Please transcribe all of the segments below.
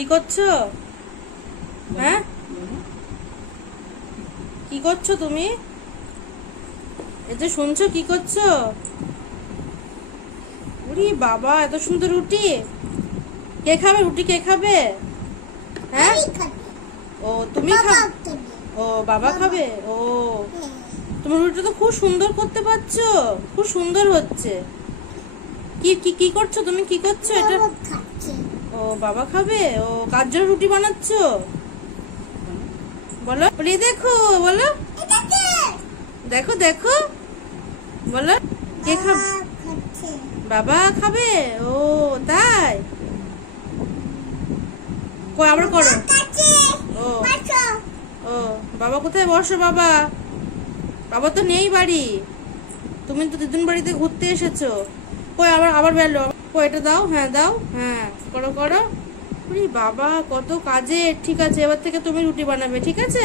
কি করছ? হ্যাঁ? কি করছ তুমি? যে শুনছো কি করছ? উরি বাবা এত সুন্দর রুটি। কে খাবে? রুটি কে খাবে? হ্যাঁ? ও তুমি খাবে? ও বাবা খাবে? ও। তুমি রুটিটা তো খুব সুন্দর করতে পারছ। খুব সুন্দর হচ্ছে। কি কি কি করছ তুমি? কি করছ? এটা ও বাবা খাবে? ও জন্য রুটি বানাচ্ছো? বলো। বলি দেখো বলো। দেখো দেখো। বলো কে খাবে? বাবা খাবে? ও তাই? কই আবার করো। ও। ও বাবা কোথায়? বসো বাবা। বাবা তো নেই বাড়ি। তুমি তো দুদিন বাড়িতে ঘুরতে এসেছ। কই আবার আবার বেলো কই এটা দাও হ্যাঁ দাও হ্যাঁ করো করো। উরি বাবা কত কাজে ঠিক আছে এবার থেকে তুমি রুটি বানাবে ঠিক আছে?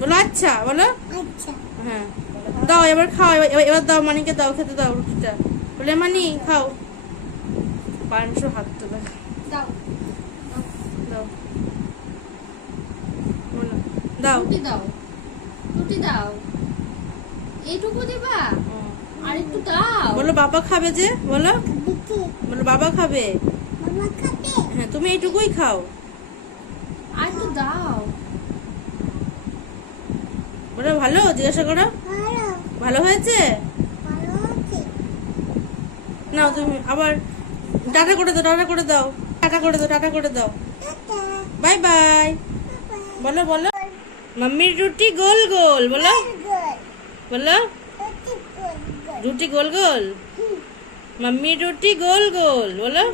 বলো আচ্ছা বলো। হ্যাঁ দাও এবার খাও এবার- দাও মানিকে দাও খেতে দাও রুটিটা। বলে মানি খাও। পাঁচশো হাত তো দাও। দাও। বলো দাও। রুটি দাও। রুটি দাও। এইটুকু দিবা? হুম। আর একটু দাও। বলো বাবা খাবে যে? বলো। বলো বাবা খাবে? হ্যাঁ তুমি এইটুকুই খাও। আর একটু দাও। বলো ভালো? জিজ্ঞাসা করো। ভালো। হয়েছে? না তুমি আবার টাটা করে দাও টাটা করে দাও। টাটা করে দাও টাটা করে দাও। Bye bye. বলো বলো। মাম্মির রুটি গোল গোল বলো। বলো। রুটি গোল গোল? মাম্মি রুটি গোল গোল বলো।